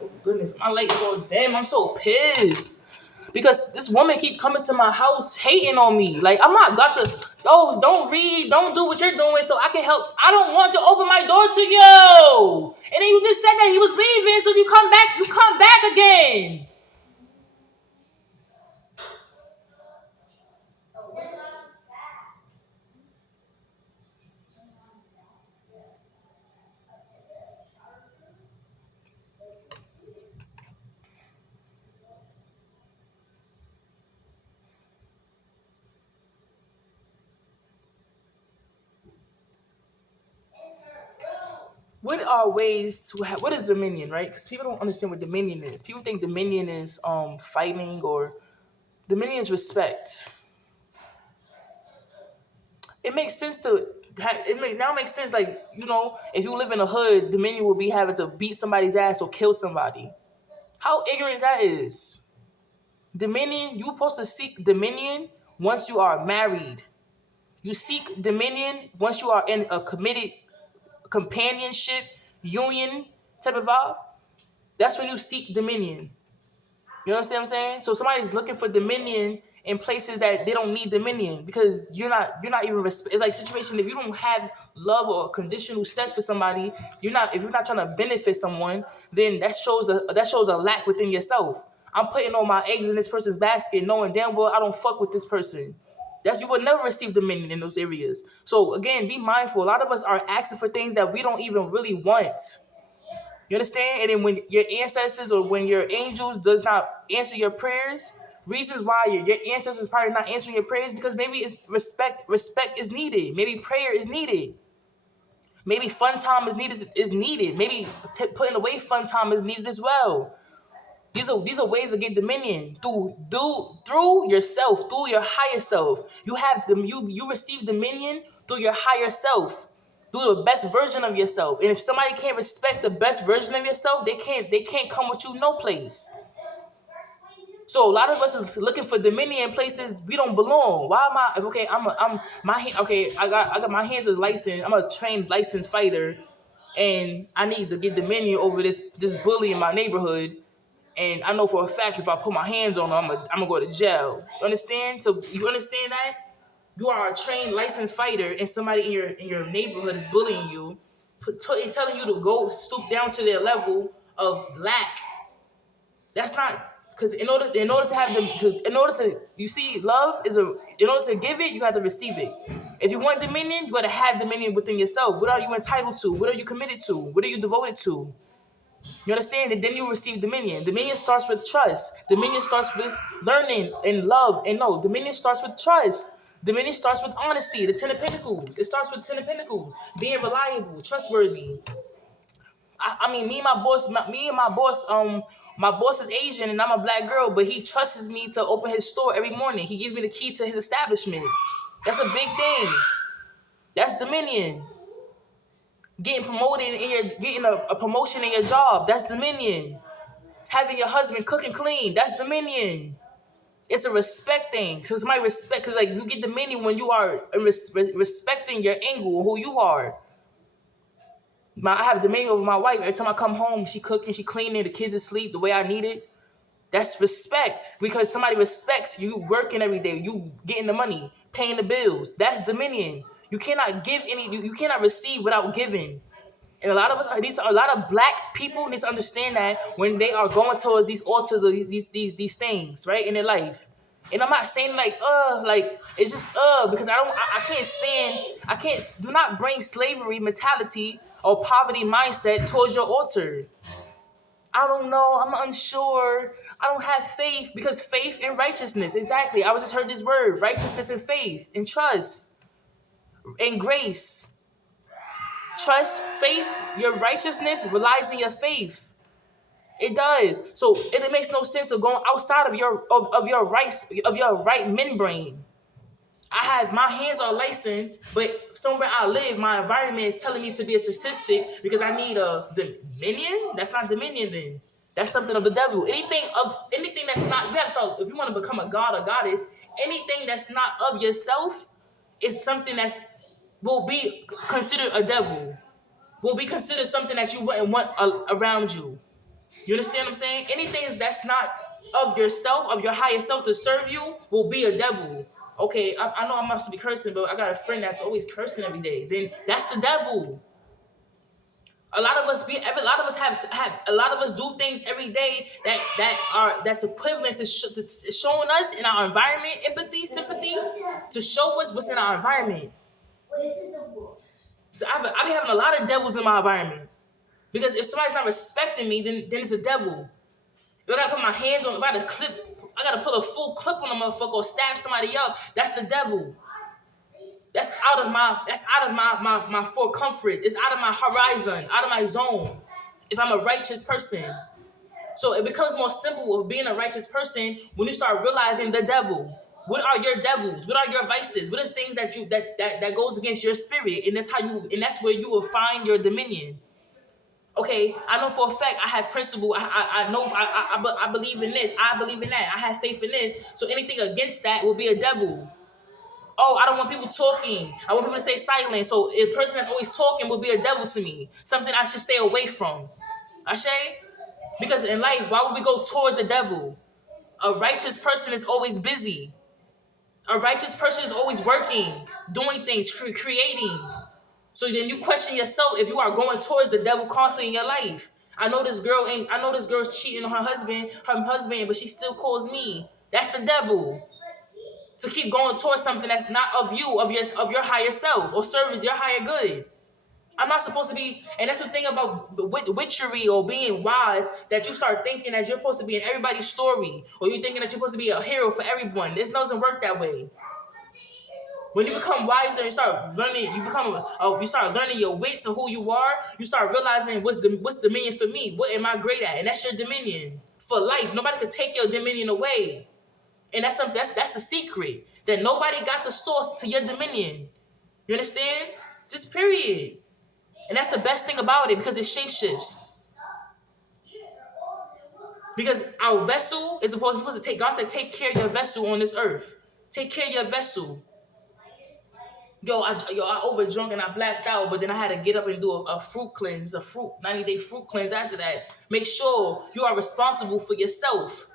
Oh goodness, my light is all dim. I'm so pissed. Because this woman keep coming to my house hating on me. Like I'm not got the don't read, don't do what you're doing so I can help. I don't want to open my door to you. And then you just said that he was leaving, so you come back again. What are ways to have what is dominion, right? Because people don't understand what dominion is. People think dominion is fighting or dominion is respect. It makes sense to now makes sense like if you live in a hood, dominion will be having to beat somebody's ass or kill somebody. How ignorant that is. Dominion, you're supposed to seek dominion once you are married. You seek dominion once you are in a committed companionship union type of vibe. That's when you seek dominion. You understand what I'm saying? So somebody's looking for dominion in places that they don't need dominion because you're not even it's like situation if you don't have love or conditional steps for somebody, if you're not trying to benefit someone, then that shows a lack within yourself. I'm putting all my eggs in this person's basket, knowing damn well I don't fuck with this person. You will never receive dominion in those areas. So again, be mindful. A lot of us are asking for things that we don't even really want. You understand? And then when your ancestors or when your angels does not answer your prayers, reasons why your ancestors probably not answering your prayers because maybe it's respect is needed. Maybe prayer is needed. Maybe fun time is needed. Maybe putting away fun time is needed as well. These are ways to get dominion through yourself, through your higher self. You receive dominion through your higher self, through the best version of yourself. And if somebody can't respect the best version of yourself, they can't come with you no place. So a lot of us is looking for dominion in places we don't belong. Why am I okay? Okay. I got my hands is licensed. I'm a trained licensed fighter, and I need to get dominion over this bully in my neighborhood. And I know for a fact if I put my hands on him, I'm gonna go to jail. You understand? So you understand that you are a trained, licensed fighter, and somebody in your neighborhood is bullying you, telling you to go stoop down to their level of lack. That's not because in order to have them to in order to you see love is a in order to give it you have to receive it. If you want dominion, you got to have dominion within yourself. What are you entitled to? What are you committed to? What are you devoted to? You understand? And then you receive dominion. Dominion starts with trust. Dominion starts with learning and love. And no, dominion starts with trust. Dominion starts with honesty. The Ten of Pentacles. It starts with Ten of Pentacles. Being reliable, trustworthy. I mean, my boss is Asian and I'm a black girl, but he trusts me to open his store every morning. He gives me the key to his establishment. That's a big thing. That's dominion. Getting a promotion in your job. That's dominion. Having your husband cook and clean. That's dominion. It's a respect thing. So somebody respect, because like you get dominion when you are respecting your angle, who you are. I have dominion over my wife. Every time I come home, she cooking, she cleaning, the kids asleep the way I need it. That's respect because somebody respects you working every day, you getting the money, paying the bills. That's dominion. You cannot give you cannot receive without giving. And a lot of black people need to understand that when they are going towards these altars or these things, right, in their life. And I'm not saying like it's just because I can't do not bring slavery mentality or poverty mindset towards your altar. I don't know. I'm unsure. I don't have faith because faith and righteousness. Exactly. I was just heard this word: righteousness and faith and trust and grace. Trust, faith, your righteousness relies in your faith. It does. So it makes no sense of going outside of your right membrane. I have my hands are licensed, but somewhere I live, my environment is telling me to be a statistic because I need a dominion. That's not dominion. Then that's something of the devil. Anything that's not. So if you want to become a god or goddess, anything that's not of yourself is something that's will be considered a devil. Will be considered something that you wouldn't want around you. You understand what I'm saying? Anything that's not of yourself, of your higher self to serve you, will be a devil. Okay, I know I'm not supposed to be cursing, but I got a friend that's always cursing every day. Then that's the devil. A lot of us a lot of us have a lot of us do things every day that's equivalent to showing us in our environment empathy, sympathy, to show us what's in our environment. So I be having a lot of devils in my environment because if somebody's not respecting me, then it's a devil. If I gotta put my hands on, if I gotta put a full clip on a motherfucker or stab somebody up. That's the devil. That's out of my full comfort. It's out of my horizon, out of my zone. If I'm a righteous person. So it becomes more simple of being a righteous person when you start realizing the devil. What are your devils? What are your vices? What are things that goes against your spirit? And that's where you will find your dominion. Okay, I know for a fact I have principle. I know I believe in this. I believe in that. I have faith in this. So anything against that will be a devil. Oh, I don't want people talking. I want people to stay silent. So a person that's always talking will be a devil to me. Something I should stay away from. Ashe? Because in life, why would we go towards the devil? A righteous person is always busy. A righteous person is always working, doing things, creating. So then you question yourself if you are going towards the devil constantly in your life. I know this girl's cheating on her husband, but she still calls me. That's the devil. To keep going towards something that's not of you, of your higher self, or serves your higher good. I'm not supposed to be, and that's the thing about witchery or being wise, that you start thinking that you're supposed to be in everybody's story, or you're thinking that you're supposed to be a hero for everyone. This doesn't work that way. When you become wiser and start learning, you start learning your wits and who you are. You start realizing what's dominion for me. What am I great at? And that's your dominion for life. Nobody can take your dominion away. And that's the secret, that nobody got the source to your dominion. You understand? Just period. And that's the best thing about it, because it shapeshifts. Because our vessel is supposed to take. God said, take care of your vessel on this earth. Take care of your vessel. I overdrunk and I blacked out, but then I had to get up and do a fruit cleanse, 90-day fruit cleanse after that. Make sure you are responsible for yourself.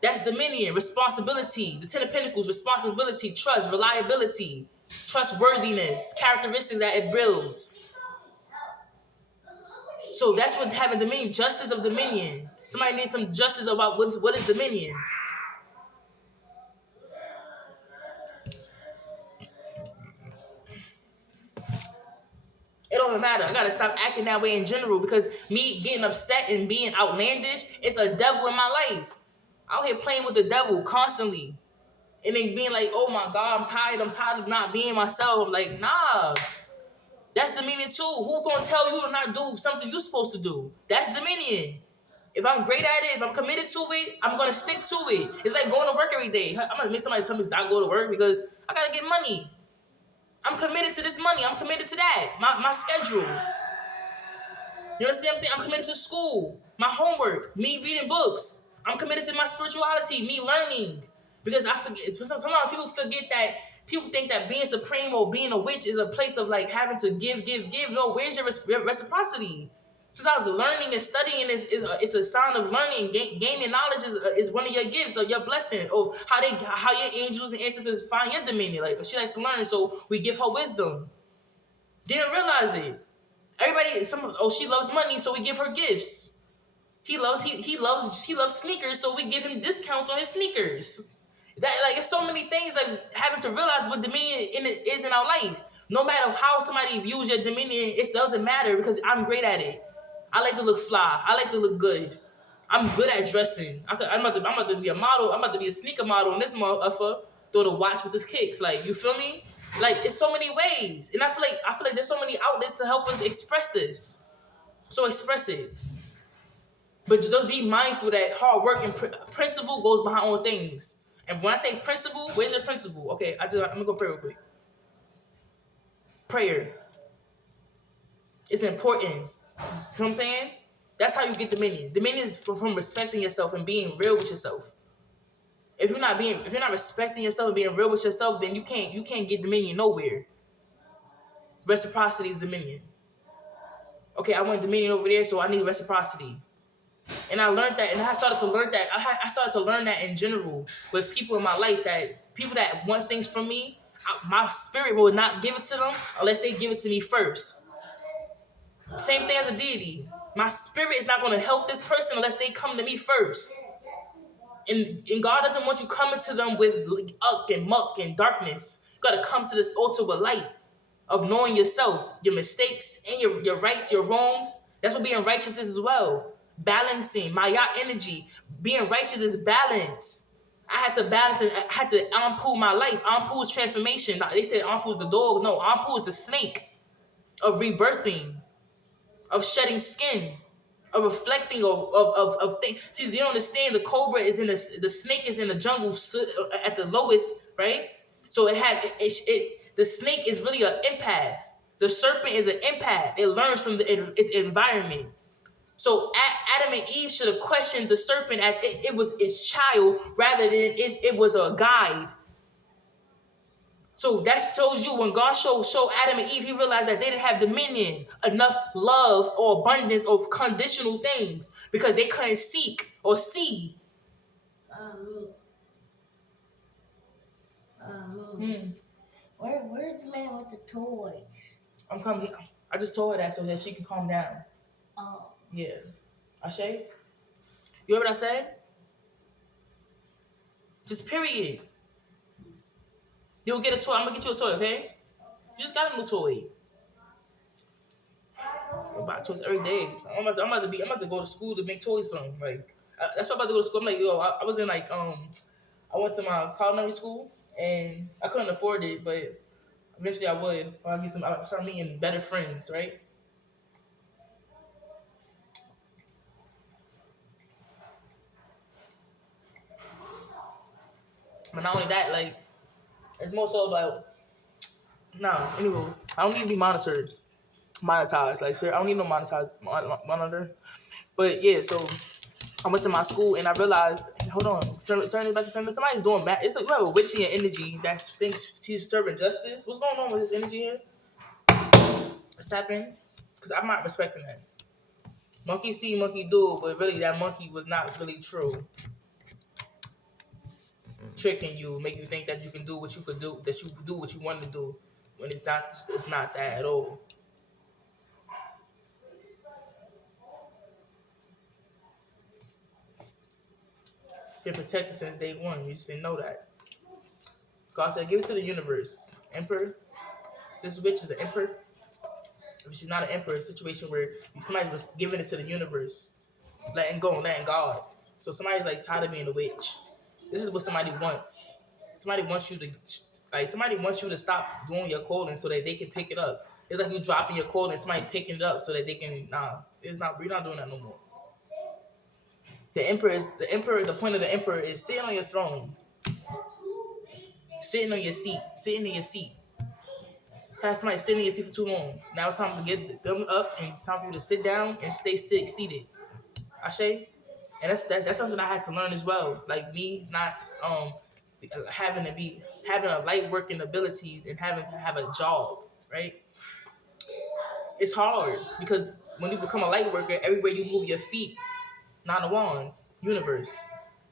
That's dominion, responsibility. The 10 of Pentacles, responsibility, trust, reliability, trustworthiness, characteristics that it builds. So that's what having dominion, justice of dominion. Somebody needs some justice about what is dominion. It don't even matter. I gotta stop acting that way in general, because me getting upset and being outlandish, it's a devil in my life. Out here playing with the devil constantly. And then being like, oh my God, I'm tired of not being myself. I'm like, nah. That's dominion too. Who gonna tell you to not do something you're supposed to do? That's dominion. If I'm great at it, if I'm committed to it, I'm gonna stick to it. It's like going to work every day. I'm gonna make somebody tell me I go to work because I gotta get money. I'm committed to this money. I'm committed to that. My schedule. You understand what I'm saying? I'm committed to school, my homework, me reading books. I'm committed to my spirituality, me learning. Because I forget, sometimes people forget that, people think that being supreme or being a witch is a place of like having to give. No, where's your reciprocity? Sometimes learning and studying is a sign of learning. Gaining knowledge is one of your gifts or your blessing, or how your angels and ancestors find your dominion. Like, she likes to learn, so we give her wisdom. Didn't realize it. She loves money, so we give her gifts. He loves sneakers, so we give him discounts on his sneakers. That, like, it's so many things, like having to realize what dominion is in our life. No matter how somebody views your dominion, it doesn't matter, because I'm great at it. I like to look fly. I like to look good. I'm good at dressing. I'm about to be a model. I'm about to be a sneaker model in this motherfucker. Throw the watch with his kicks. Like, you feel me? Like, it's so many ways. And I feel like there's so many outlets to help us express this. So express it. But just be mindful that hard work and principle goes behind all things. And when I say principle, where's your principle? Okay, I'm gonna go pray real quick. Prayer. It's important. You know what I'm saying? That's how you get dominion. Dominion is from respecting yourself and being real with yourself. If you're not respecting yourself and being real with yourself, then you can't get dominion nowhere. Reciprocity is dominion. Okay, I want dominion over there, so I need reciprocity. And I learned that, and I started to learn that. I started to learn that in general with people in my life, that people that want things from me, my spirit will not give it to them unless they give it to me first. Same thing as a deity. My spirit is not going to help this person unless they come to me first. And God doesn't want you coming to them with uck and muck and darkness. You got to come to this altar with light of knowing yourself, your mistakes, and your rights, your wrongs. That's what being righteous is as well. Balancing, Maya energy. Being righteous is balance. I had to balance it. I had to Anpu my life. Anpu is transformation. They said Anpu is the dog. No, Anpu is the snake of rebirthing, of shedding skin, of reflecting of things. See, they don't understand the cobra is in the snake is in the jungle at the lowest, right? So the snake is really an empath. The serpent is an empath. It learns from its environment. So Adam and Eve should have questioned the serpent as it was its child rather than it was a guide. So that shows you when God showed Adam and Eve, he realized that they didn't have dominion, enough love or abundance of conditional things because they couldn't seek or see. Where's the man with the toys? I'm coming. I just told her that so that she can calm down. Oh. Yeah. Ashe? You heard what I said? Just period. You'll get a toy. I'm gonna get you a toy, okay? You just got a new toy. I buy toys every day. I'm about to go to school to make toys. Something like that's what I'm about to go to school. I'm like, yo, I was in like I went to my culinary school and I couldn't afford it, but eventually I would. I start meeting better friends, right? But not only that, like it's more so about anyway, I don't need to be monetized. Like, I don't need no monitor. But yeah, so I went to my school and I realized, hold on, turn it back to turn. Somebody's doing bad. It's like you have a witchy energy that thinks she's serving justice. What's going on with this energy here? What's happening? Because I'm not respecting that. Monkey see, monkey do, but really that monkey was not really true. Tricking you, make you think that you can do what you could do, that you do what you want to do, when it's not that at all. Been protected since day one. You just didn't know that. God said, give it to the universe. Emperor. This witch is an emperor. If she's not an emperor, it's a situation where somebody was giving it to the universe. Letting go and letting God. So somebody's like tired of being a witch. This is what somebody wants. Somebody wants you to stop doing your calling so that they can pick it up. It's like you dropping your calling and somebody picking it up so that they can we're not doing that no more. The point of the emperor is sitting on your throne. Sitting in your seat. Have somebody sitting in your seat for too long. Now it's time to get them up and it's time for you to sit down and stay seated. Ashe? And that's something I had to learn as well. Like me not having a light working abilities and having to have a job, right? It's hard because when you become a light worker, everywhere you move your feet, Nine of Wands, universe.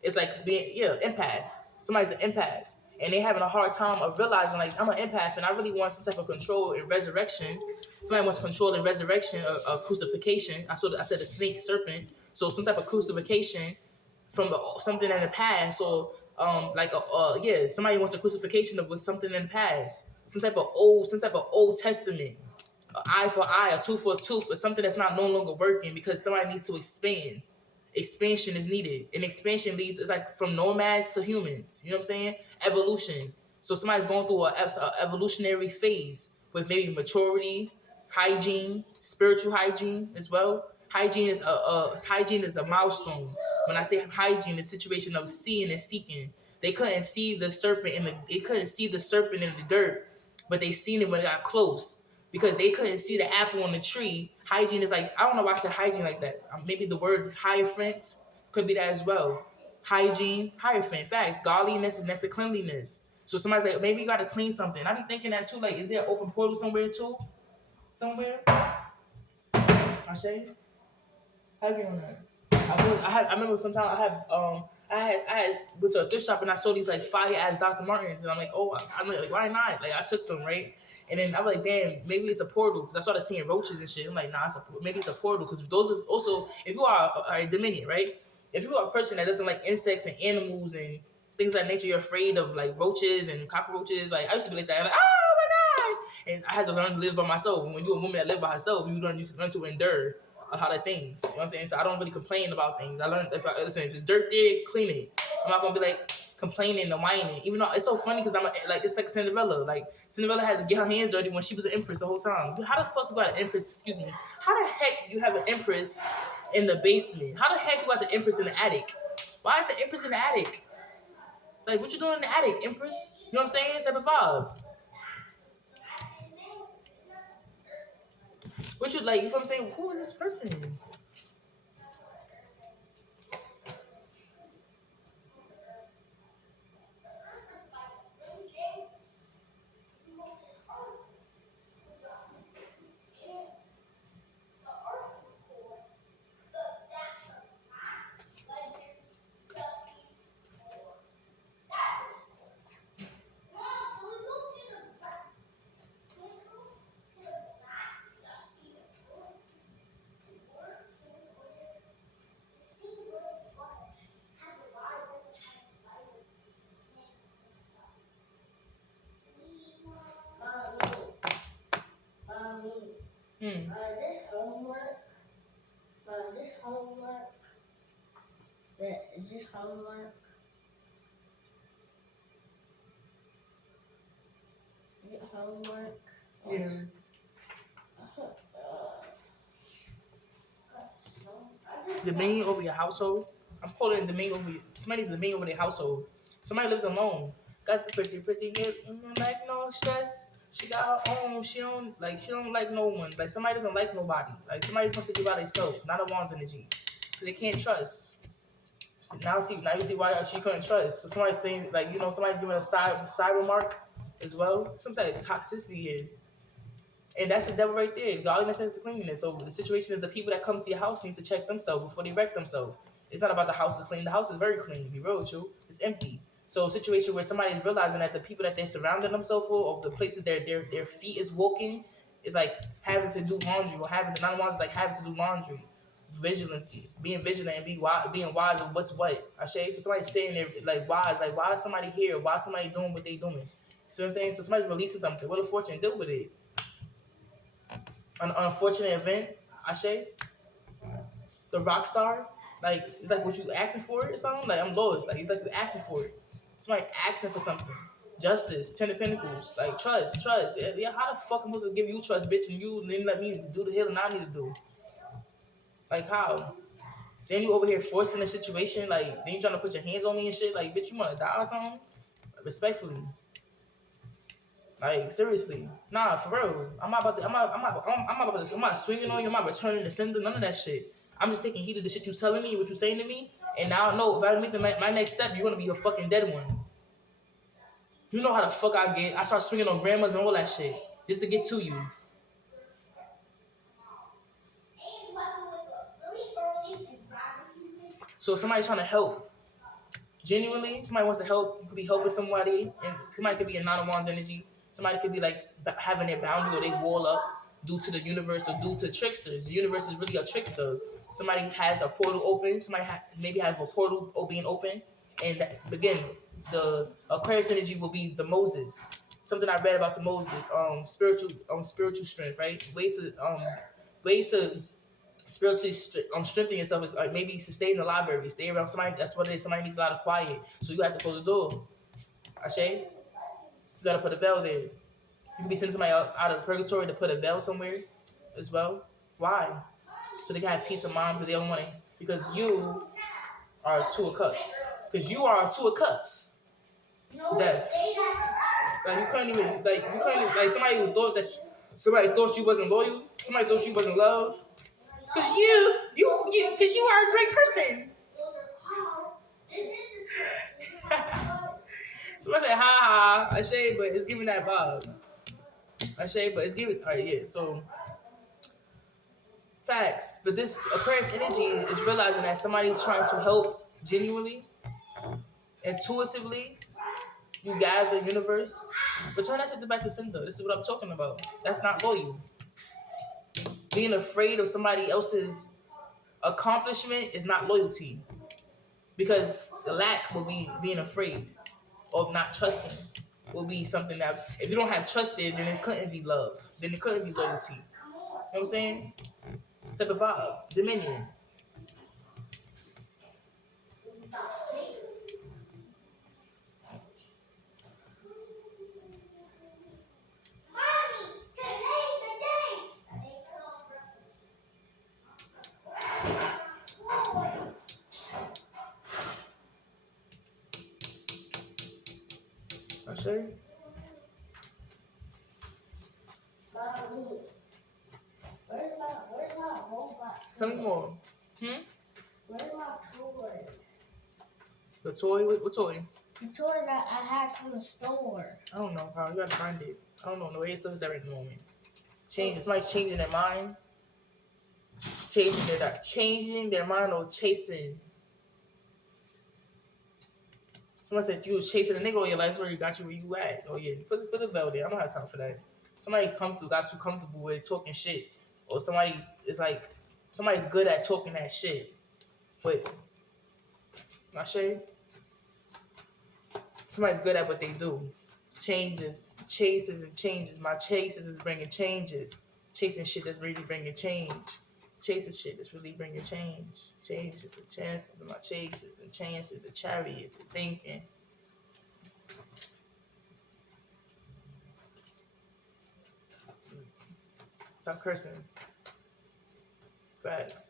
It's like being empath. Somebody's an empath. And they having a hard time of realizing like I'm an empath and I really want some type of control and resurrection. Somebody wants control and resurrection, a crucifixion. I said a snake serpent. So some type of crucifixion from something in the past. So somebody wants a crucifixion with something in the past. Some type of Old Testament. An eye for eye, a tooth for a tooth, but something that's no longer working because somebody needs to expand. Expansion is needed, and expansion leads it's like from nomads to humans. You know what I'm saying? Evolution. So somebody's going through a evolutionary phase with maybe maturity, hygiene, spiritual hygiene as well. Hygiene is a milestone. When I say hygiene, it's a situation of seeing and seeking. They couldn't see the serpent in the dirt, but they seen it when it got close because they couldn't see the apple on the tree. Hygiene is like, I don't know why I said hygiene like that. Maybe the word hierophant could be that as well. Hygiene, hierophant, facts. Godliness is next to cleanliness. So somebody's like, maybe you got to clean something. I be thinking that too. Like, is there an open portal somewhere too? Somewhere? I say, heavy on that. I remember sometimes I had went to a thrift shop and I saw these like fire ass Dr. Martens and I'm like, oh, I'm like, why not? Like I took them, right? And then I'm like, damn, maybe it's a portal because I started seeing roaches and shit. I'm like, nah, maybe it's a portal because those is also if you are a Dominion, right? If you are a person that doesn't like insects and animals and things of that nature, you're afraid of like roaches and cockroaches. Like I used to be like that. I'm like, oh my god! And I had to learn to live by myself. And when you're a woman that lives by herself, you learn to endure a lot of things. You know what I'm saying? So I don't really complain about things. I learned if it's dirt there, clean it. I'm not gonna be like complaining and whining. Even though it's so funny because it's like Cinderella. Like Cinderella had to get her hands dirty when she was an empress the whole time. Dude, how the fuck you got an empress? Excuse me. How the heck you have an empress in the basement? How the heck you got the empress in the attic? Why is the empress in the attic? Like what you doing in the attic, empress? You know what I'm saying? Type of vibe. What you like? You know what I'm saying? Who is this person? Hmm. Is this homework? Is this homework? Is this homework? Is it homework? Yeah. Dominion over your household. I'm calling dominion over somebody's dominion over their household. Somebody lives alone. Got the pretty hip, like no stress. She got her own. She don't like no one. Like somebody doesn't like nobody. Like somebody wants to be by themselves, not a Wands energy. They can't trust. Now you see why she couldn't trust. So somebody's saying like somebody's giving a cyber mark as well. Some type of toxicity here. And that's the devil right there. Godliness is cleanliness. So the situation is the people that come to your house need to check themselves before they wreck themselves. It's not about the house is clean. The house is very clean, to be real with you. It's empty. So a situation where somebody is realizing that the people that they're surrounding themselves with, or the places their feet is walking, is like having to do laundry, or having the non-wise like having to do laundry. Vigilancy, being vigilant and being wise of what's what. I say so somebody's sitting there like wise, like why is somebody here? Why is somebody doing what they doing? See what I'm saying? So somebody's releasing something. What a fortune deal with it. An unfortunate event, Ashe, the rock star, like it's like what you asking for it or something. Like I'm lost. Like it's like you asking for it. Somebody asking for something. Justice, Ten of Pentacles, like trust. Yeah, how the fuck am I supposed to give you trust, bitch, and you didn't let me do the healing I need to do? Like how? Then you over here forcing the situation, like then you trying to put your hands on me and shit, like bitch, you wanna die or something? Respectfully. Like seriously, nah, for real. I'm not swinging on you. I'm not returning the sender. None of that shit. I'm just taking heed of the shit you telling me, what you saying to me, and now I know if I make my next step, you're gonna be a fucking dead one. You know how the fuck I get. I start swinging on grandmas and all that shit just to get to you. So if somebody's trying to help, genuinely, somebody wants to help. You could be helping somebody, and somebody could be a non-wands energy. Somebody could be like having their boundary or they wall up due to the universe or due to tricksters. The universe is really a trickster. Somebody has a portal open. Somebody maybe have a portal being open. And again, the Aquarius energy will be the Moses. Something I read about the Moses, spiritual strength, right? Ways to spiritually strengthen yourself is like maybe stay in the library, stay around somebody. That's what it is. Somebody needs a lot of quiet, so you have to close the door. Ashe. You gotta put a veil there. You could be sending somebody out of purgatory to put a veil somewhere as well. Why? So they can have peace of mind because they don't want to. Because you are a Two of Cups. Because you are a Two of Cups. Death. Like you couldn't even somebody who thought that somebody thought you wasn't loyal. Somebody thought you wasn't loved. Because you are a great person. Somebody said, ha ha, Ashe, but it's giving that vibe. Ashe, but it's giving, all right, yeah. So, Facts. But this Aquarius energy is realizing that somebody's trying to help genuinely, intuitively. You gather the universe. But turn that shit back to sender. This is what I'm talking about. That's not loyal. Being afraid of somebody else's accomplishment is not loyalty. Because the lack will be being afraid of not trusting. Will be something that if you don't have trusted, then it couldn't be love. Then it couldn't be loyalty. You know what I'm saying? Type of vibe. Dominion. I say. Mommy, where's my robot? Tell me more. Where's my toy? The toy? What toy? The toy that I had from the store. I don't know, how you gotta find it. I don't know. The way stuff is at right the moment. Somebody's changing their mind. Changing their mind or chasing. Someone said you was chasing a nigga all your life, where you got you where you at. Oh yeah, put a bell there. I don't have time for that. Somebody got too comfortable with talking shit. Or somebody is like, somebody's good at talking that shit. But, my shade, somebody's good at what they do. Chases and changes. My chases is bringing changes. Chasing shit that's really bringing change. Chasing shit that's really bringing change. Changes, the chances of my chases, the chances, the chariot, the thinking. Stop cursing. Facts.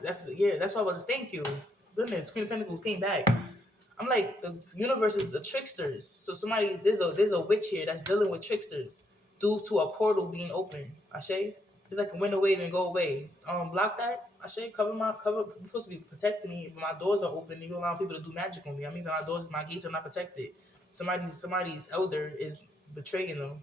That's why I was thank you. Goodness, Queen of Pentacles came back. I'm like, the universe is the tricksters. So there's a witch here that's dealing with tricksters due to a portal being open. Ashe? It's like a window wave and go away. Block that. Ashe, cover. You're supposed to be protecting me. But my doors are open. You allow people to do magic on me. That means my gates are not protected. Somebody's elder is betraying them.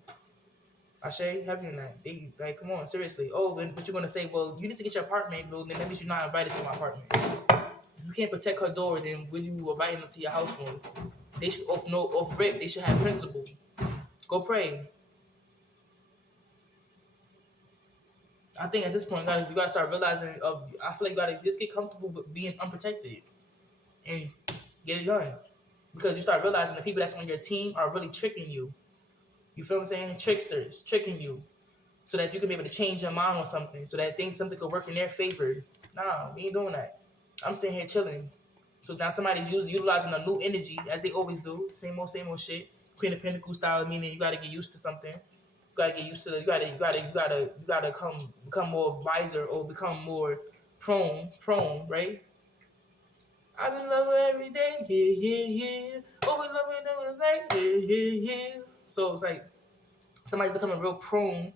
Ashe, heavy on that. They like, come on, seriously. Oh, but you're gonna say, well, you need to get your apartment built, then that means you're not invited to my apartment. If you can't protect her door, then when you inviting them to your house for? They should off rip. They should have principle. Go pray. I think at this point, you gotta start realizing. I feel like you gotta just get comfortable with being unprotected and get it done, because you start realizing the people that's on your team are really tricking you. You feel what I'm saying? Tricksters tricking you, so that you can be able to change your mind on something, so that something could work in their favor. Nah, we ain't doing that. I'm sitting here chilling. So now somebody's utilizing a new energy, as they always do. Same old shit. Queen of Pentacles style, meaning you gotta get used to something. You gotta get used to you gotta become more wiser or become more prone, right? I've been loving every day, yeah. Always loving every day, yeah. So it's like somebody's becoming real prone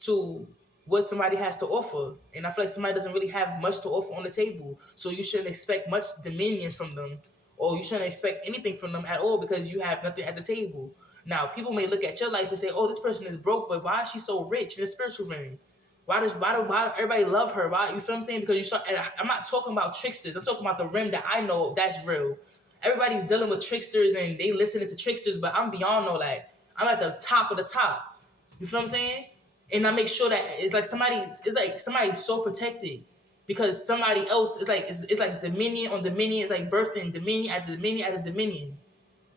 to what somebody has to offer. And I feel like somebody doesn't really have much to offer on the table. So you shouldn't expect much dominion from them, or you shouldn't expect anything from them at all, because you have nothing at the table. Now, people may look at your life and say, oh, this person is broke, but why is she so rich in the spiritual realm? Why everybody love her? Why, you feel what I'm saying? Because I'm not talking about tricksters. I'm talking about the rim that I know that's real. Everybody's dealing with tricksters and they listening to tricksters, but I'm beyond all that. I'm at the top of the top. You feel what I'm saying? And I make sure that it's like somebody's so protected, because somebody else is like, it's like dominion on dominion. It's like birthing dominion after dominion after dominion.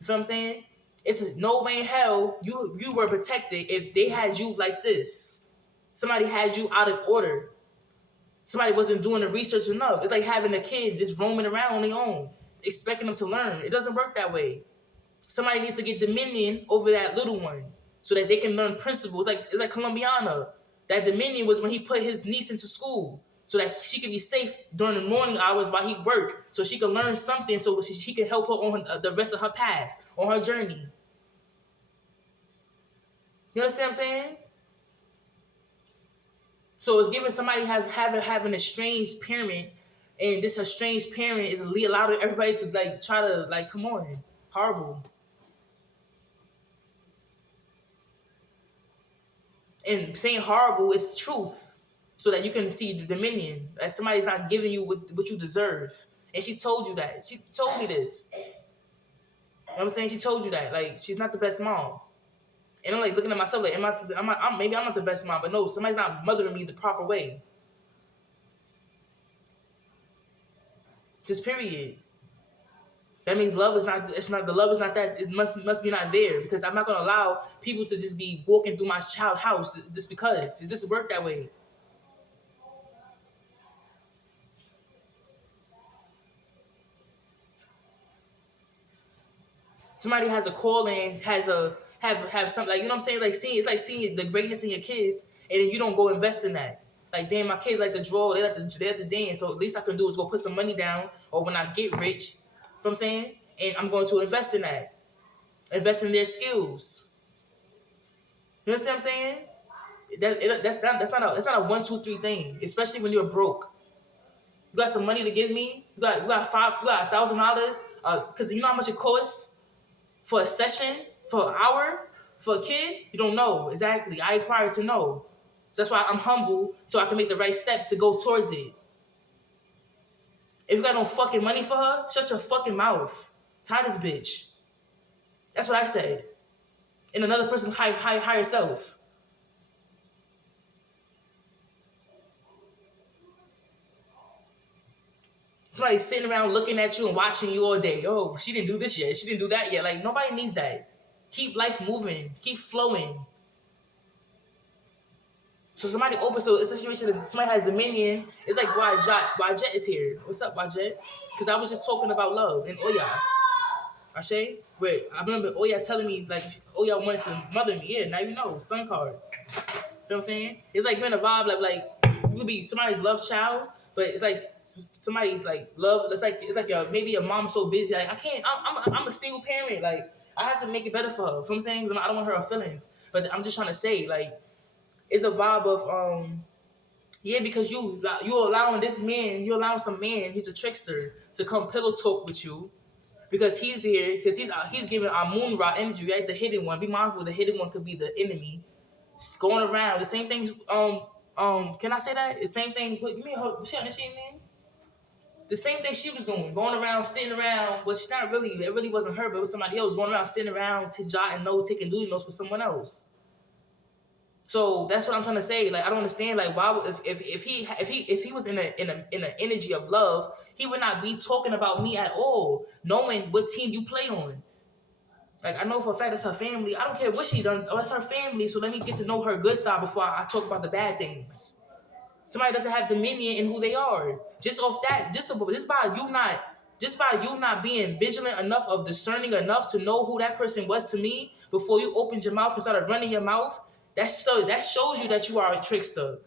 You feel what I'm saying? It's no way in hell you were protected if they had you like this. Somebody had you out of order. Somebody wasn't doing the research enough. It's like having a kid just roaming around on their own, expecting them to learn. It doesn't work that way. Somebody needs to get dominion over that little one, so that they can learn principles. It's like Colombiana. That dominion was when he put his niece into school, so that she could be safe during the morning hours while he worked, so she could learn something, so she could help her on the rest of her path, on her journey. You understand what I'm saying? So it's giving somebody having a strange parent, and this estranged parent is allowing everybody to like try to like, come on, horrible. And saying horrible is truth. so that you can see the dominion. That somebody's not giving you what you deserve. And she told you that. She told me this. You know what I'm saying? She told you that. Like, she's not the best mom. And I'm like looking at myself like, maybe I'm not the best mom, but no, somebody's not mothering me the proper way. Just period. That means love is not. It's not the love is not that. It must be not there, because I'm not gonna allow people to just be walking through my child house just because it just work that way. Somebody has a calling, has a have something, like, you know what I'm saying, like seeing, it's like seeing the greatness in your kids, and then you don't go invest in that. Like, damn, my kids like to draw, they like to dance, so at least I can do is go put some money down, or when I get rich, you know what I'm saying, and I'm going to invest in that, invest in their skills. You understand what I'm saying? That's not a 1, 2, 3 thing, especially when you're broke. You got some money to give me? You got $1,000? Because you know how much it costs for a session, for an hour, for a kid? You don't know exactly. I require to know. So that's why I'm humble, so I can make the right steps to go towards it. If you got no fucking money for her, shut your fucking mouth. Tie this bitch. That's what I said. And another person's higher self. Somebody sitting around looking at you and watching you all day. Oh, she didn't do this yet. She didn't do that yet. Like, nobody needs that. Keep life moving. Keep flowing. So somebody opens, so it's a situation that somebody has dominion. It's like Wajet is here. What's up, Wajet? Because I was just talking about love and Oya. Ashe? Wait, I remember Oya telling me, like, Oya wants to mother me. Yeah, now you know. Sun card. You know what I'm saying? It's like you're in a vibe like you could be somebody's love child, but it's like somebody's like love. It's like maybe a mom so busy. Like, I can't. I'm a single parent. Like, I have to make it better for her. You know what I'm saying? I don't want her feelings. But I'm just trying to say, like, it's a vibe of yeah, because you allowing this man, you allowing some man, he's a trickster, to come pillow talk with you, because he's there, because he's giving our moon rod energy, right? The hidden one. Be mindful, the hidden one could be the enemy. It's going around the same thing. Can I say that? The same thing. You mean her? She on the shit, man? The same thing she was doing, going around, sitting around. Well, she's not really. It really wasn't her, but it was somebody else going around, sitting around, jotting notes, taking duty notes for someone else. So that's what I'm trying to say. Like, I don't understand. Like, why if he was in an energy of love, he would not be talking about me at all, knowing what team you play on. Like, I know for a fact that's her family. I don't care what she done. Oh, that's her family. So let me get to know her good side before I talk about the bad things. Somebody doesn't have dominion in who they are. Just off that, just by you not being vigilant enough, of discerning enough to know who that person was to me before you opened your mouth and started running your mouth. That shows you that you are a trickster.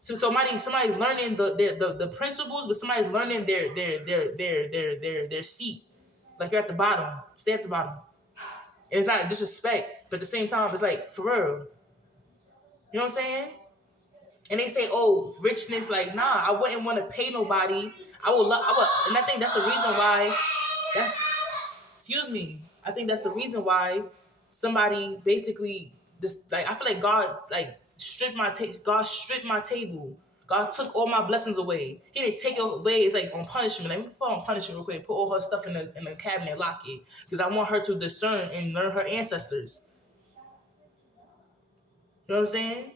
So somebody's learning the principles, but somebody's learning their seat. Like, you're at the bottom. Stay at the bottom. And it's not disrespect, but at the same time, it's like, for real. You know what I'm saying? And they say, oh, richness, like, nah, I wouldn't want to pay nobody. I would, and I think that's the reason why, I think that's the reason why somebody basically, like, I feel like God, like, stripped my table. God took all my blessings away. He didn't take it away. It's like on punishment. Like, we put on punishment real quick. Put all her stuff in the cabinet, lock it, because I want her to discern and learn her ancestors. You know what I'm saying?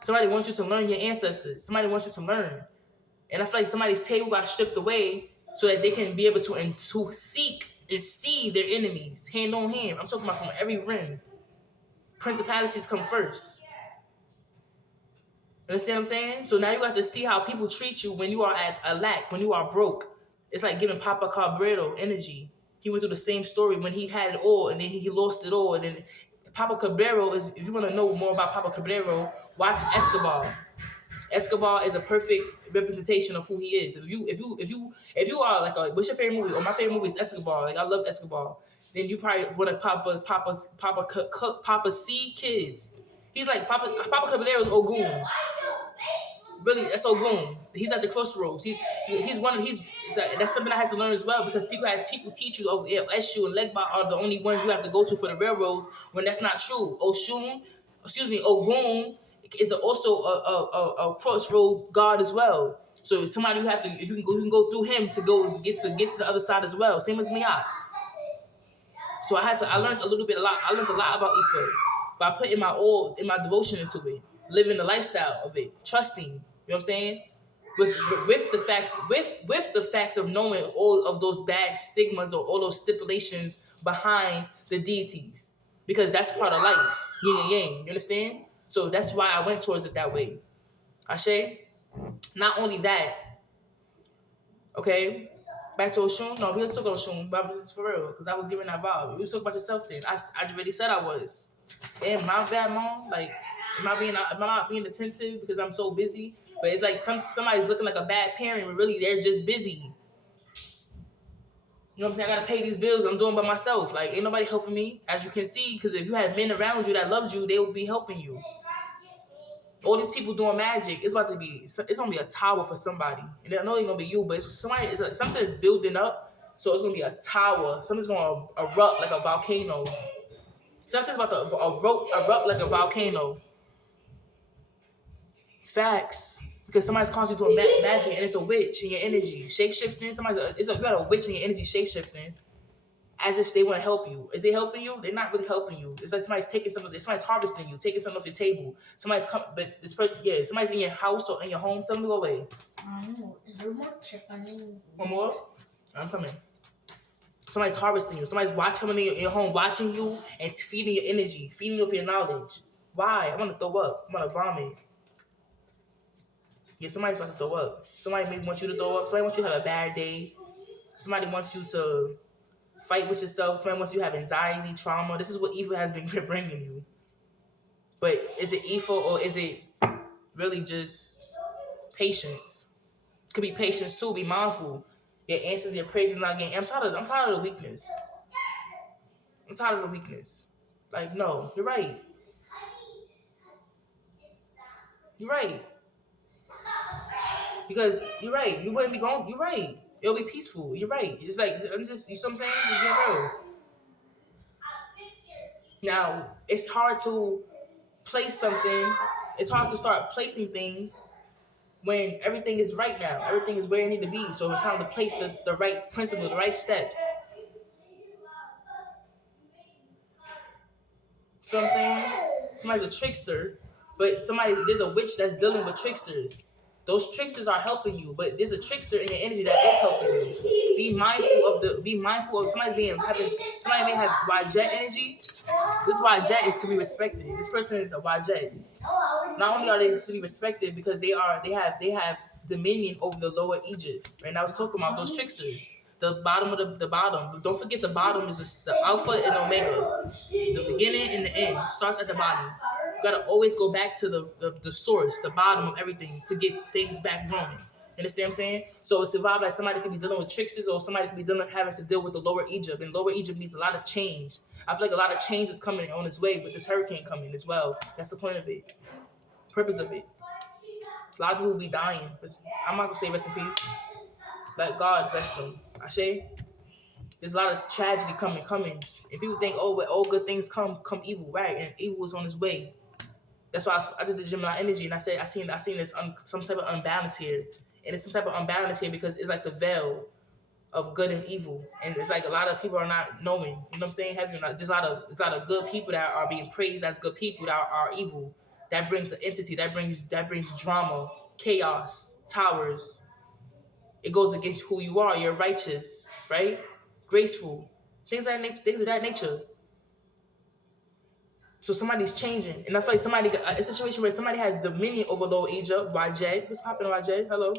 Somebody wants you to learn your ancestors. Somebody wants you to learn. And I feel like somebody's table got stripped away so that they can be able to seek and see their enemies hand on hand. I'm talking about from every rim. Principalities come first. Understand what I'm saying? So now you have to see how people treat you when you are at a lack, when you are broke. It's like giving Papa Cabrero energy. He went through the same story when he had it all and then he lost it all. And then Papa Cabrero is, if you want to know more about Papa Cabrero, watch Escobar. Escobar is a perfect representation of who he is. If you are like what's your favorite movie? Or my favorite movie is Escobar. Like, I love Escobar. Then you probably want to Papa C kids. He's like Papa Caballero's Ogun. Really, that's Ogun. He's at the crossroads. That's something I had to learn as well, because people teach you, oh, Eshu and Legba are the only ones you have to go to for the railroads, when that's not true. Ogun is also a crossroad God as well. So somebody you have to, if you can go through him to get to the other side as well. Same as Miyat. So I learned a little bit, I learned a lot about Ifa by putting my all in my devotion into it, living the lifestyle of it, trusting. You know what I'm saying? With the facts of knowing all of those bad stigmas or all those stipulations behind the deities, because that's part of life, yin and yang. You understand? So that's why I went towards it that way. Ashe. Not only that, okay. Back to Oshun? No, we was talking about Oshun, but this is for real, because I was giving that vibe. We was talking about yourself then. I already said I was. And my bad, mom. Like, am I not being attentive because I'm so busy? But it's like somebody's looking like a bad parent, but really they're just busy. You know what I'm saying? I gotta pay these bills. I'm doing by myself. Like, ain't nobody helping me, as you can see. Because if you had men around you that loved you, they would be helping you. All these people doing magic, it's gonna be a tower for somebody, and I know it's gonna be you, but it's somebody. It's like something is building up, so it's gonna be a tower. Something's gonna erupt like a volcano. Something's about to erupt like a volcano. Facts, because somebody's constantly doing magic, and it's a witch in your energy, shape shifting. You got a witch in your energy, shape shifting. As if they want to help you. Is they helping you? They're not really helping you. It's like somebody's taking something. Somebody's harvesting you, taking something off your table. Somebody's come, but this person, yeah, somebody's in your house or in your home. Tell them to go away. I know. Is there more chip? I need One more. I'm coming. Somebody's harvesting you. Somebody's coming in your home, watching you and feeding your energy, feeding you with your knowledge. Why? I'm gonna throw up. I'm gonna vomit. Yeah, somebody's about to throw up. Somebody maybe wants you to throw up. Somebody wants you to have a bad day. Somebody wants you to fight with yourself. Somebody wants you to have anxiety, trauma. This is what evil has been bringing you. But is it evil or is it really just patience? It could be patience too. Be mindful. Your answers, your praises not getting. I'm tired of the weakness. I'm tired of the weakness. Like, no, you're right. You're right. Because you're right. You wouldn't be going. You're right. It'll be peaceful. You're right. It's like, I'm just, you know what I'm saying? Just being real. Now, it's hard to place something. It's hard to start placing things when everything is right now. Everything is where it needs to be. So it's time to place the right principle, the right steps. You know what I'm saying? Somebody's a trickster, but there's a witch that's dealing with tricksters. Those tricksters are helping you, but there's a trickster in your energy that is helping you. Be mindful of somebody may have Wajet energy. This Wajet is to be respected. This person is a Wajet. Not only are they to be respected because they have dominion over the lower Egypt. Right? And I was talking about those tricksters. The bottom of the bottom. But don't forget the bottom is the Alpha and Omega. The beginning and the end starts at the bottom. You gotta always go back to the source, the bottom of everything to get things back growing. You understand what I'm saying? So it's a vibe like somebody could be dealing with tricksters or somebody could be having to deal with the lower Egypt. And lower Egypt needs a lot of change. I feel like a lot of change is coming on its way with this hurricane coming as well. That's the point of it. Purpose of it. A lot of people will be dying. I'm not gonna say rest in peace. Let God rest them. Ashe. There's a lot of tragedy coming. And people think, oh, when all good things come evil, right? And evil is on its way. That's why I just did Gemini energy, and I said I seen this some type of unbalance here, and it's some type of unbalance here because it's like the veil of good and evil, and it's like a lot of people are not knowing. You know what I'm saying? There's a lot of good people that are being praised as good people that are evil. That brings the entity. That brings drama, chaos, towers. It goes against who you are. You're righteous, right? Graceful, things of that nature. So somebody's changing, and I feel like somebody got a situation where somebody has dominion over Lower Egypt. YJ, what's popping, YJ? Hello.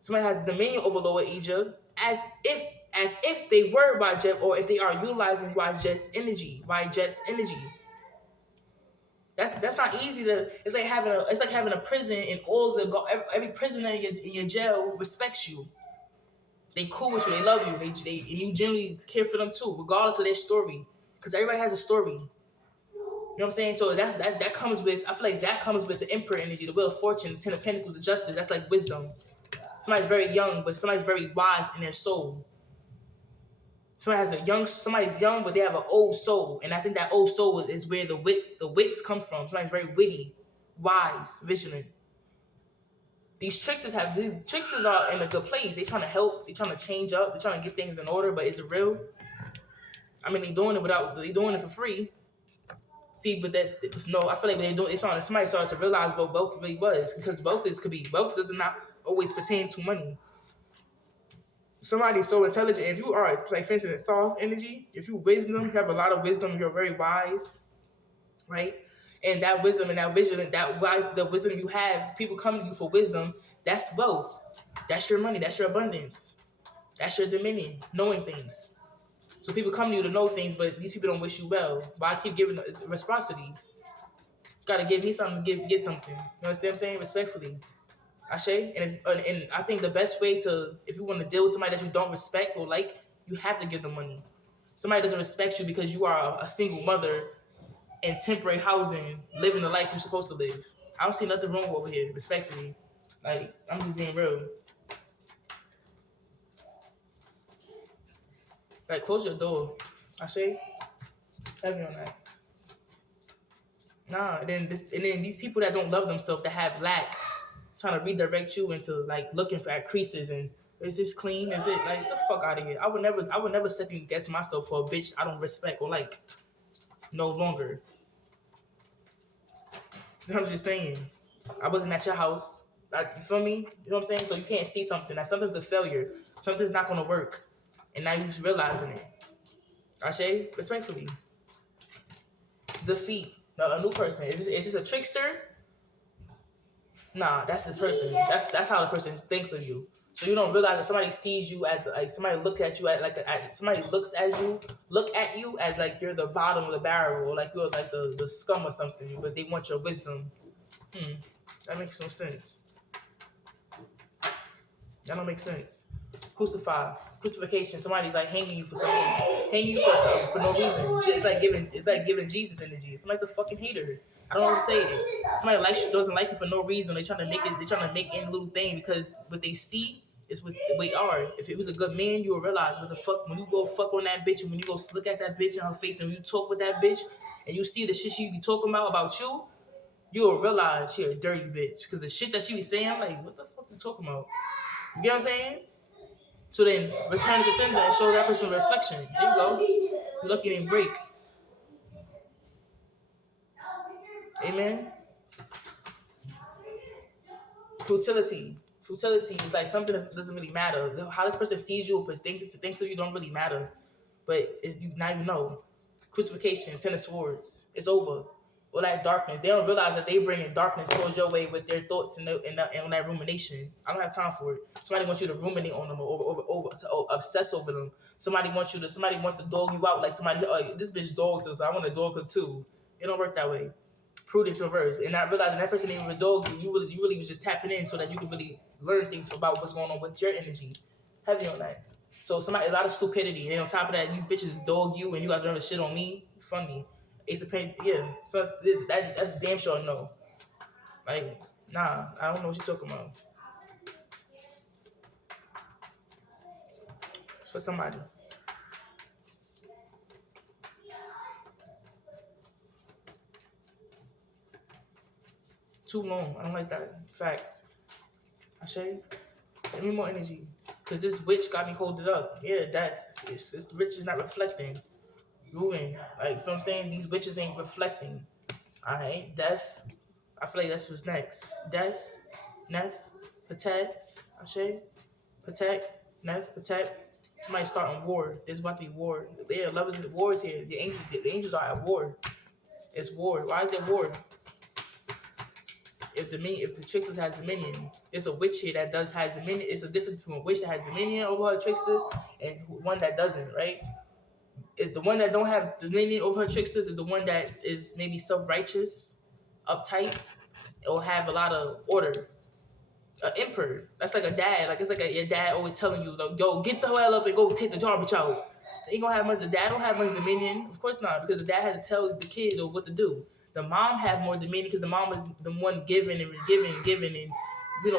Somebody has dominion over Lower Egypt, as if they were YJ, or if they are utilizing YJ's energy. That's not easy to. It's like having a prison, and every prisoner in your jail respects you. They cool with you. They love you. And you generally care for them too, regardless of their story, because everybody has a story. You know what I'm saying? So that comes with, I feel like that comes with the Emperor energy, the Wheel of Fortune, the Ten of Pentacles, the Justice. That's like wisdom. Somebody's very young, but somebody's very wise in their soul. Somebody's young, but they have an old soul. And I think that old soul is where the wits come from. Somebody's very witty. wise, vigilant. These tricksters are in a good place. They trying to help. They trying to change up. They trying to get things in order. But is it real? I mean, they doing it for free. See, but that no, I feel like they do. Somebody started to realize what both really was, because both does not always pertain to money. Somebody's so intelligent. If you are, like, for instance, thought energy, if you wisdom, you have a lot of wisdom, you're very wise, right? And that wisdom and that vision, the wisdom you have, people come to you for wisdom, that's wealth. That's your money, that's your abundance. That's your dominion, knowing things. So people come to you to know things, but these people don't wish you well. But I keep giving reciprocity. Gotta give me something, get something. You understand what I'm saying? Respectfully. Ashe? And I think the best way to, if you want to deal with somebody that you don't respect or like, you have to give them money. Somebody doesn't respect you because you are a single mother in temporary housing, living the life you're supposed to live. I don't see nothing wrong over here, respectfully. Like, I'm just being real. Like, close your door. Ashe? Heavy on that. Nah, and then these people that don't love themselves, that have lack, trying to redirect you into, like, looking for creases and, is this clean? Is it, like, the fuck out of here? I would never second guess myself for a bitch I don't respect or like. No longer. I'm just saying. I wasn't at your house. Like, you feel me? You know what I'm saying? So you can't see something. That something's a failure. Something's not gonna work. And now you're realizing it. Ashe, respectfully. Defeat. A new person. Is this a trickster? Nah, that's the person. That's how the person thinks of you. So you don't realize that somebody sees you as somebody looks at you somebody look at you as like you're the bottom of the barrel, or like you're like the scum or something, but they want your wisdom. That makes no sense. That don't make sense. Crucifixion. Somebody's like hanging you for something, for no reason. It's like giving Jesus energy. Somebody's a fucking hater. I don't know how to say it. Somebody doesn't like you for no reason. They're trying to make any little thing, because what they see is what they are. If it was a good man, you will realize what the fuck, when you go fuck on that bitch, and when you go look at that bitch in her face, and you talk with that bitch, and you see the shit she be talking about you, you will realize she a dirty bitch. Because the shit that she be saying, I'm like, what the fuck you talking about? You get what I'm saying? So then return to the sender and show that person reflection. There you go. You're lucky they didn't break. Amen. Futility is like something that doesn't really matter. How this person sees you or thinks of you don't really matter. But now you know. Crucifixion, 10 of swords. It's over. All that darkness. They don't realize that they bring in darkness towards your way with their thoughts and that rumination. I don't have time for it. Somebody wants you to ruminate on them or to obsess over them. Somebody wants to dog you out, like somebody, this bitch dogs us, so I want to dog her too. It don't work that way. Prudence reverse, and not realizing that person didn't even dog you. You really was just tapping in so that you could really learn things about what's going on with your energy. Heavy on that. So a lot of stupidity, and on top of that, these bitches dog you, and you got to learn the shit on me. Funny. Ace of Pain, yeah. So that's damn sure no. Like, nah, I don't know what you're talking about. It's for somebody. Too long. I don't like that. Facts. Ashe, give me more energy. Because this witch got me holding up. Yeah, this witch is not reflecting. Moving. Like, you know what I'm saying? These witches ain't reflecting. Alright, death. I feel like that's what's next. Death, Neth, protect. Ashe, protect, Neth, protect. Somebody starting war. There's about to be war. Yeah, war is here. The angels are at war. It's war. Why is there war? If the trickster has dominion, it's a witch here that has dominion. It's a difference between a witch that has dominion over her tricksters and one that doesn't, right? Is the one that don't have dominion over her tricksters is the one that is maybe self-righteous, uptight, or have a lot of order. An emperor. That's like a dad. Like, it's like your dad always telling you, like, yo, get the hell up and go take the garbage out. The dad don't have much dominion. Of course not, because the dad had to tell the kid what to do. The mom have more dominion because the mom was the one giving and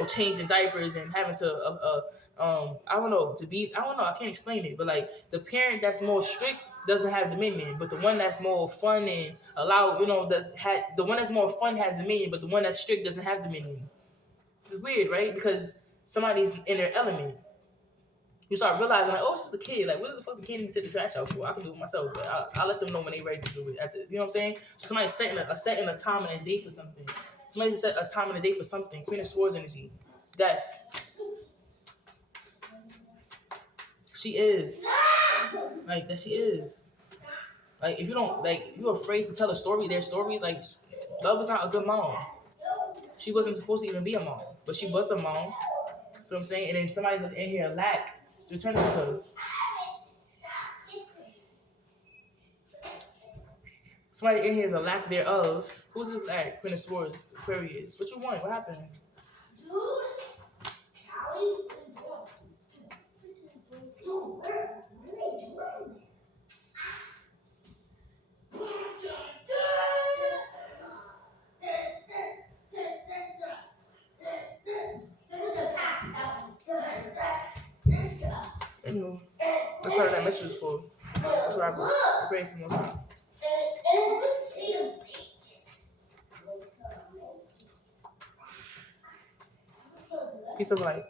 changing diapers and having to I don't know, I can't explain it, but like the parent that's more strict doesn't have dominion, but the one that's more fun and allow, the one that's more fun has dominion, but the one that's strict doesn't have dominion. It's weird, right? Because somebody's in their element. You start realizing, like, oh, it's just a kid. Like, what the fuck the kid need to take the trash out for? I can do it myself, but I'll let them know when they're ready to do it. You know what I'm saying? So somebody's setting a time and a date for something. Somebody set a time and a date for something. Queen of Swords energy. Death. She is. Like, that she is. Like, if you don't, like, you're afraid to tell a story, their stories, like, Love is not a good mom. She wasn't supposed to even be a mom, but she was a mom. You know what I'm saying? And then somebody's in here lack. Return to her. Somebody in here is a lack thereof. Who's this lack? Queen of Swords, Aquarius. What you want? What happened? Anyway, that's what that message is for. That's what I pray some more time. Peace of light.